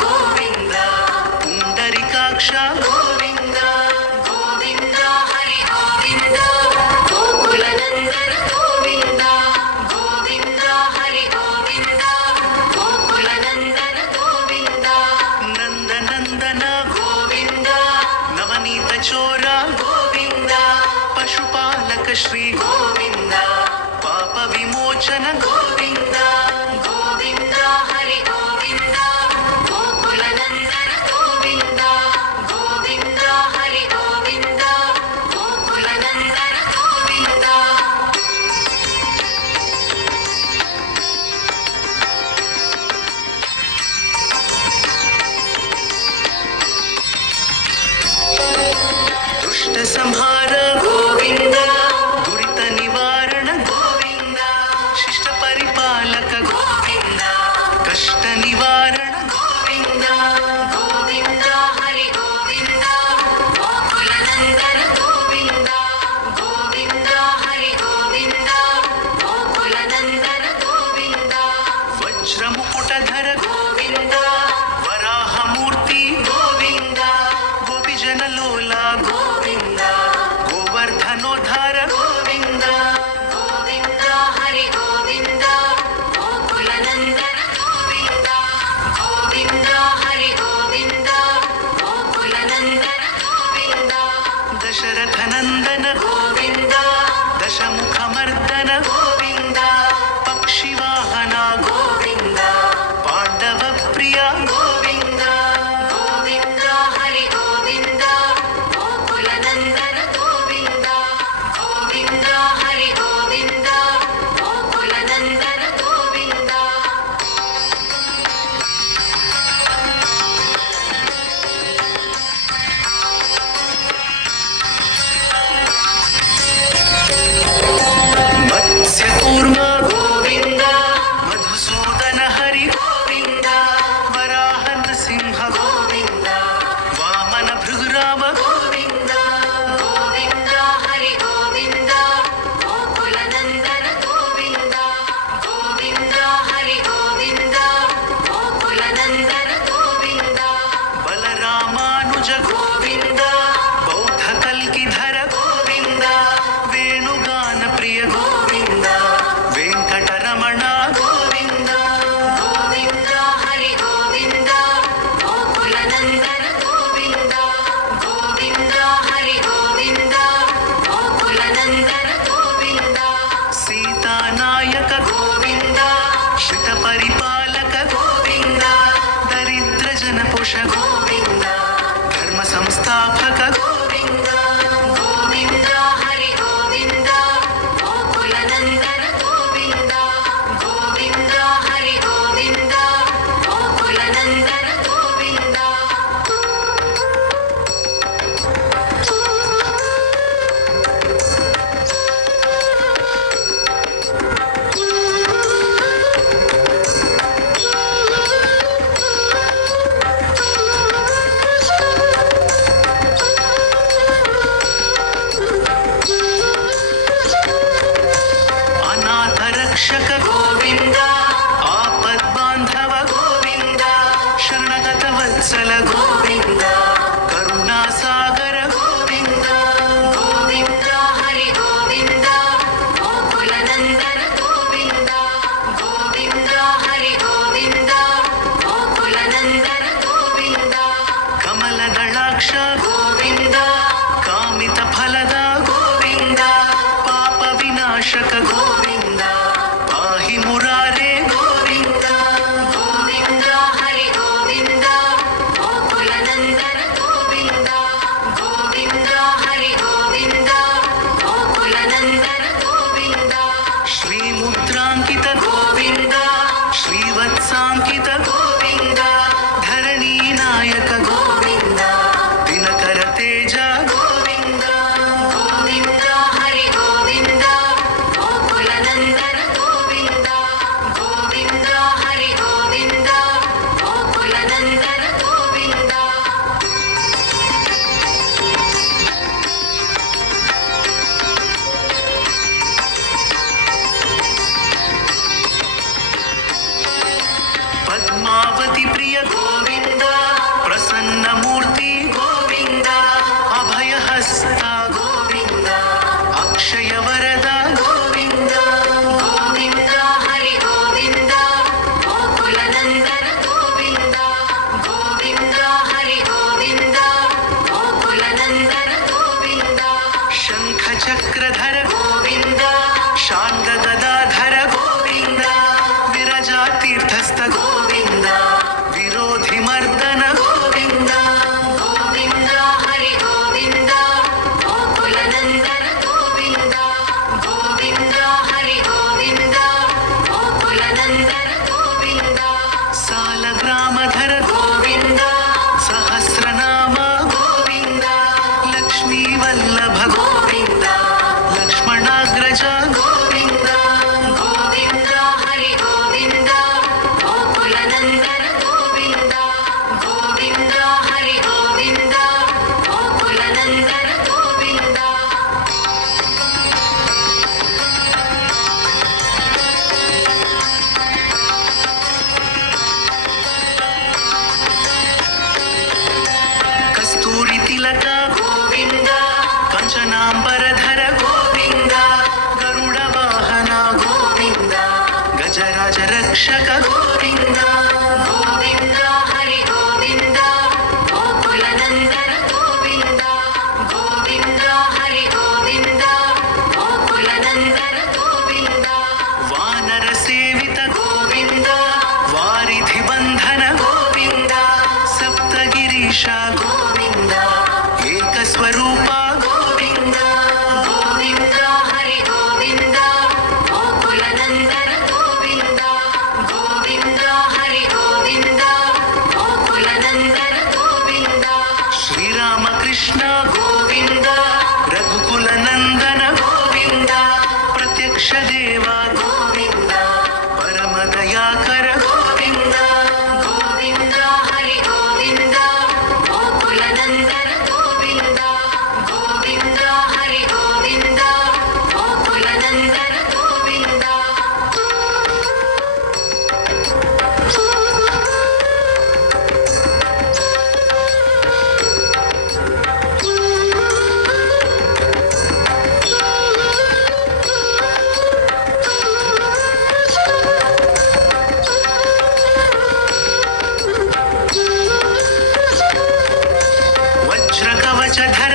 गोविन्द पुण्डरीकाक्ष गोविन्द गोविन्द हरि गोविन्द गोकुलनन्दन गोविन्द गोविन्द हरि गोविन्द गोकुलनन्दन गोविन्द नन्दनन्दन गोविन्द नवनीत चोर गोविन्द पशुपालक श्री गोविन्द पाप विमोचन गोविन्द गोविन्द हरि गोविन्द गोकुलनन्दन गोविन्द गोविन्द हरि गोविन्द गोकुलनन्दन गोविन्द दुष्ट संहार गोविन्द दुरित निवारण गोविन्द शिष्ट परिपालक गोविन्द कष्ट निवारण गोविन्द गोविन्द हरि गोविन्द गोकुलनन्दन गोविन्द गोविन्द हरि गोविन्द गोकुलनन्दन गोविन्द वज्रमुकुटधर गोविन्द वराहमूर्ति गोविन्द गोपीजनलोला गोविन्द गोवर्धनोद्धार गोविन्द गोविन्द हरि गोविन्द गोकुलनन्दन गोविन्द गोविन्द हरि गोविन्द गोकुलनन्दन गोविन्द दशरथनन्दन गोविन्द दशमुखमर्दन गोविन्द पक्षिवाहन गोविन्द पाण्डवप्रिय गोविन्द गोविन्द हरि गोविन्द गोकुलनन्दन गोविन्द गोविन्द हरि गोविन्द गोकुलनन्दन गोविन्द मत्स्यकूर्म गोविन्द मधुसूदन हरि गोविन्द वराह नृसिंह गोविन्द वामन भृगुराम गोविन्द गोविन्द हरि गोविन्द गोकुलनन्दन गोविन्द गोविन्द हरि गोविन्द गोकुलनन्दन गोविन्द बलरामानुज गोविन्द बौद्ध कल्किधर गोविन्द वेणुगान प्रिय गोविन्द वेङ्कटरमण गोविन्द गोविन्द हरि गोविन्द गोकुलनन्दन गोविन्द गोविन्द हरि गोविन्द गोकुलनन्दन गोविन्द सीतानायक गोविन्द श्रितपरिपालक गोविन्द दरिद्रजनपोष गोविन्द धर्म संस्थापक गोविन्द गोविन्द हरि गोविन्द गोकुलनन्दन गोविन्द गोविन्द हरि गोविन्द गोकुलनन्दन गोविन्द अनाथ रक्षक गोविन्द आपद्बान्धव गोविन्द शरणगत वत्सल गोविन्द करुणासागर गोविन्द गोविन्द हरि गोविन्द गोकुलनन्दन गोविन्द गोविन्द हरि गोविन्द गोकुलनन्दन गोविन्द कमलदलाक्ष गोविन्द कामितफलद गोविन्द पाप विनाशक गोविन्द पाहि मुरारे गोविन्द गोविन्द हरि गोविन्द गोकुलनन्दन गोविन्द गोविन्द हरि गोविन्द गोकुलनन्दन गोविन्द श्रीमुद्राङ्कित गोविन्द श्रीवत्साङ्कित गोविन्द धरणीनायक गोविन्द दिनकर तेज गोविन्द गोविन्द हरि गोविन्द गोकुलनन्दन गोविन्द गोविन्द हरि गोविन्द गोकुलनन्दन गोविन्द पद्मावती प्रिय गोविन्द रक्षक गोविन्द गोविन्द हरि गोविन्द गोकुलनन्दन गोविन्द गोविन्द हरि गोविन्द गोकुलनन्दन गोविन्द वानर सेवित गोविन्द वारिधिबन्धन गोविन्द सप्तगिरीश गोविन्द एकस्वरूप गोविन्द गोविन्द हरि गोविन्द गोकुलनन्दन गोविन्द गोविन्द हरि गोविन्द गोकुलनन्दन गोविन्द श्रीरामकृष्ण गोविन्द रघुकुलनन्दन गोविन्द प्रत्यक्ष देव गोविन्द परमदयाकर गोविन्द गोविन्द हरि गोविन्द गोकुलनन्दन गोविन्द गोविन्द हरि गोविन्द गोकुलनन्दन गोविन्द वज्रकवचधर